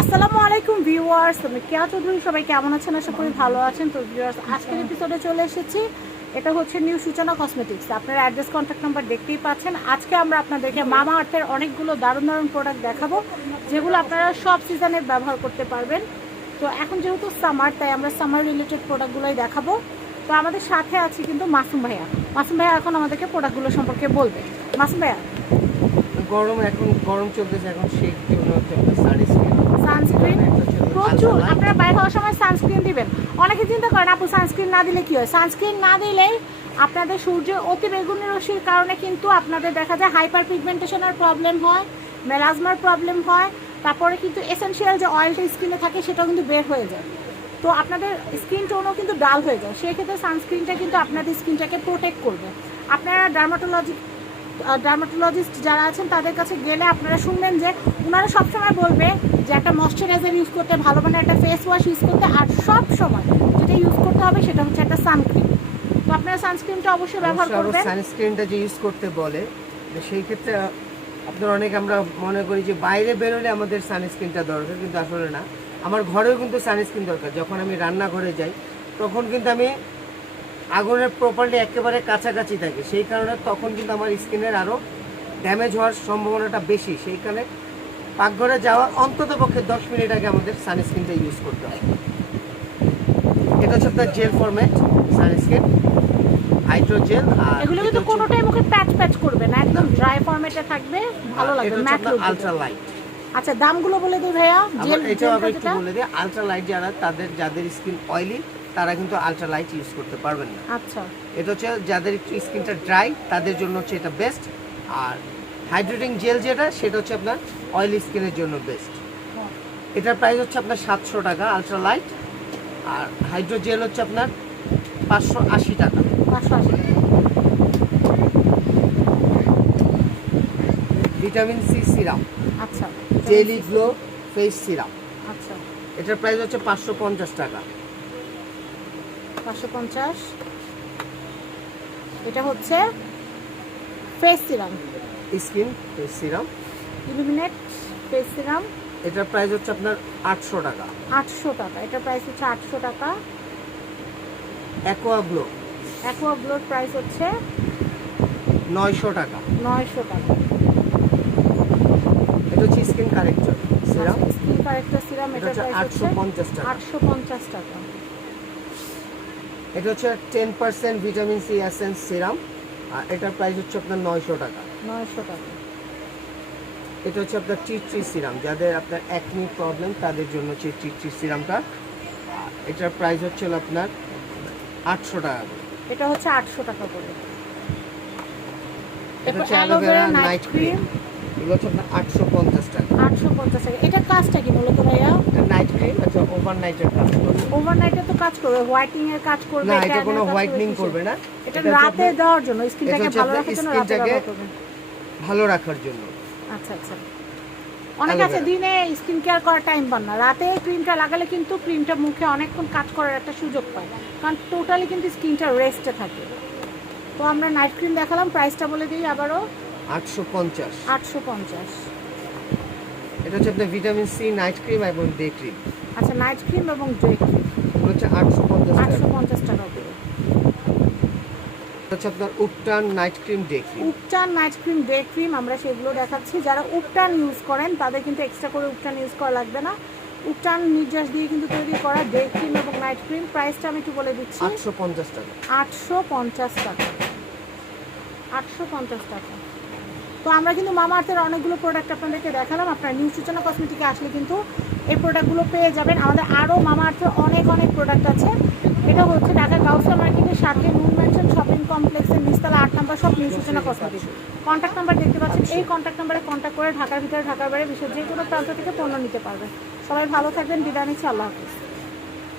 আসসালামু আলাইকুম ভিউয়ার্স, আমি কেয়া চৌধুরী, সবাই কেমন আছেন? আশা করি ভালো আছেন। তো ভিউয়ার্স, আজকের এপিসোডে চলে এসেছি। এটা হচ্ছে নিউ সূচনা কসমেটিক্স আপনার অ্যাড্রেস কন্ট্যাক্ট নাম্বার দেখতেই পাচ্ছেন। আজকে আমরা আপনাদেরকে মামা আর্থের অনেকগুলো দারুণ দারুণ প্রোডাক্ট দেখাবো, যেগুলো আপনারা সব সিজনে ব্যবহার করতে পারবেন। তো এখন যেহেতু সামার তাই আমরা সামার রিলেটেড প্রোডাক্টগুলোই দেখাবো। তো আমাদের সাথে আছে কিন্তু মাসুম ভাইয়া। মাসুম ভাইয়া এখন আমাদেরকে প্রোডাক্টগুলো সম্পর্কে বলবে। মাসুম ভাইয়া। গরম এখন গরম চলতেছে এখন সেই জন্য সানস্ক্রিন প্রচুর আপনারা বাইরে হওয়ার সময় সানস্ক্রিন দিবেন। অনেকে চিন্তা করেন আপু সানস্ক্রিন না দিলে কি হয়? সানস্ক্রিন না দিলে আপনাদের সূর্যের অতি বেগুনি রশ্মির কারণে কিন্তু আপনাদের দেখা যায় হাইপার পিগমেন্টেশনের প্রবলেম হয় মেলাজমার প্রবলেম হয়। তারপরে কিন্তু এসেনশিয়াল যে অয়েলটা স্কিনে থাকে সেটাও কিন্তু বের হয়ে যায়। তো আপনাদের স্কিন টোনও কিন্তু ডাল হয়ে যায়। সেই ক্ষেত্রে সানস্ক্রিনটা কিন্তু আপনাদের স্কিনটাকে প্রোটেক্ট করবে। আপনারা ডার্মাটোলজি ডার্মাটোলজিস্ট যারা আছেন তাদের কাছে গেলে আপনারা শুনবেন যে ওনারা সবসময় বলবে যে একটা ময়শ্চারাইজার ইউজ করতে ভালো মানে একটা ফেস ওয়াশ ইউজ করতে আর সব সময় যেটা ইউজ করতে হবে সেটা হচ্ছে একটা সানক্রিম তো আপনারা সানস্ক্রিনটা অবশ্যই ব্যবহার করবেন। সানস্ক্রিনটা যে ইউজ করতে বলে সেই ক্ষেত্রে আপনার অনেক আমরা মনে করি যে বাইরে বেরোলে আমাদের সানস্ক্রিনটা দরকার কিন্তু আসলে না। আমার ঘরেও কিন্তু সানস্ক্রিন দরকার। যখন আমি রান্নাঘরে যাই তখন কিন্তু আমি আগুনের প্রপারলি একেবারে কাছাকাছি থাকে। সেই কারণে তখন কিন্তু আমার স্কিনের আরও ড্যামেজ হওয়ার সম্ভাবনাটা বেশি। সেই কারণে পাকঘরে যাওয়ার অন্তত পক্ষে দশ মিনিট আগে আমাদের সানস্ক্রিনটা ইউজ করতে হয় এটা হচ্ছে আপনার জেল ফরম্যাট সানস্ক্রিন হাইড্রোজেল আর এগুলো কিন্তু কোনোটাই মুখে প্যাচ প্যাচ করবে না একদম ড্রাই ফরম্যাটে থাকবে ভালো লাগবে ম্যাট লুক আলট্রা লাইট আচ্ছা দামগুলো বলে দিই ভাইয়া জেল একটু বলে দিই আলট্রা লাইট যারা তাদের যাদের স্কিন অয়েলি তারা কিন্তু আলট্রা লাইট ইউজ করতে পারবেন না। আচ্ছা। এটা হচ্ছে যাদের একটু স্কিনটা ড্রাই তাদের জন্য হচ্ছে এটা বেস্ট আর হাইড্রেটিং জেল যেটা সেটা হচ্ছে আপনার অয়েলি স্কিনের জন্য বেস্ট এটার প্রাইস হচ্ছে আপনার সাতশো টাকা আলট্রা লাইট আর হাইড্রো জেল হচ্ছে আপনার পাঁচশো আশি টাকা। পাঁচশো আশি। ভিটামিন সি সিরাম আচ্ছা। ডেইলি গ্লো ফেস সিরাম আচ্ছা। এটার প্রাইস হচ্ছে পাঁচশো পঞ্চাশ টাকা। পাঁচশো পঞ্চাশ। এটা হচ্ছে face serum. Skin face serum. Illuminate face serum. এটার প্রাইস হচ্ছে আপনার আটশো টাকা। আটশো টাকা। এটার প্রাইস হচ্ছে আটশো টাকা। Aqua glow. অ্যাকোয়া ব্লোর প্রাইস হচ্ছে নয়শো টাকা। নয়শো টাকা। এটা হচ্ছে skin corrector serum. Skin corrector serum এটা হচ্ছে আটশো পঞ্চাশ টাকা। আটশো পঞ্চাশ টাকা। এটা হচ্ছে ten percent vitamin C essence serum আর এটার প্রাইস হচ্ছে আপনার নয়শো টাকা। নয়শো টাকা। এটা হচ্ছে আপনার টি ট্রি সিরাম যাদের আপনার একনি প্রবলেম তাদের জন্য হচ্ছে টি সিরামটা এটার প্রাইস হচ্ছে আপনার আটশো টাকা করে। এটা হচ্ছে আটশো টাকা করে। এটা হচ্ছে অ্যালোভেরা নাইট ক্রিম এগুলো হচ্ছে আপনার আটশো পঞ্চাশ টাকা। আটশো পঞ্চাশ টাকা। এটা কাজটা কি মূলত ভাইয়া? নাইট ক্রিম আচ্ছা ওভার নাইটের কাজ করবে। ওভারনাইটে তো কাজ করবে হোয়াইটিং এর কাজ করবে না এটা কোনো হোয়াইটনিং করবে না। এটা রাতে দেওয়ার জন্য স্কিনটাকে ভালো রাখার জন্য স্কিনটাকে ভালো রাখার জন্য। আচ্ছা আচ্ছা। অনেক আছে দিনে স্কিন কেয়ার করার টাইম পান না। রাতে ক্রিমটা লাগালে কিন্তু ক্রিমটা মুখে অনেকক্ষণ কাজ করার একটা সুযোগ পায়। কারণ টোটালি কিন্তু স্কিনটা রেস্টে থাকে। তো আমরা নাইট ক্রিম দেখালাম প্রাইসটা বলে দিই আবারও। আটশো পঞ্চাশ। আটশো পঞ্চাশ। এটা হচ্ছে আপনার ভিটামিন সি নাইট ক্রিম এবং ডে ক্রিম আচ্ছা নাইট ক্রিম এবং ডে ক্রিম হচ্ছে আটশো পঞ্চাশ টাকা। আটশো পঞ্চাশ টাকা করে। হচ্ছে আপনার ubtan night cream day cream ubtan night cream day cream আমরা সেগুলো দেখাচ্ছি। যারা উপটান ইউজ করেন তাদের কিন্তু এক্সট্রা করে উপটান ইউজ করা লাগবে না। উপটান নির্যাস দিয়ে কিন্তু তৈরি করা ডে ক্রিম এবং নাইট ক্রিম প্রাইসটা আমি একটু বলে দিচ্ছি। আটশো পঞ্চাশ টাকা। আটশো পঞ্চাশ টাকা। আটশো পঞ্চাশ টাকা। তো আমরা কিন্তু মামা আর্থের অনেকগুলো প্রোডাক্ট আপনাদেরকে দেখালাম। আপনারা নিউ সূচনা কসমেটিকে আসলে কিন্তু এই প্রোডাক্টগুলো পেয়ে যাবেন। আমাদের আরও মামা আর্থের অনেক অনেক প্রোডাক্ট আছে। এটা হচ্ছে ঢাকার গাউসিয়া মার্কেটের সাথে নুন শপিং কমপ্লেক্সের নিচতলা আট নাম্বার সব নিউ সূচনা কসমেটিক কন্ট্যাক্ট নাম্বার দেখতে পাচ্ছেন। এই কন্ট্যাক্ট নাম্বারে কন্ট্যাক্ট করে ঢাকার ভিতরে, ঢাকার বাইরে বিশ্বের যে কোনো প্রান্ত থেকে পণ্য নিতে পারবেন। সবাই ভালো থাকবেন। বিদায় নিচ্ছি। আল্লাহ হাফিজ।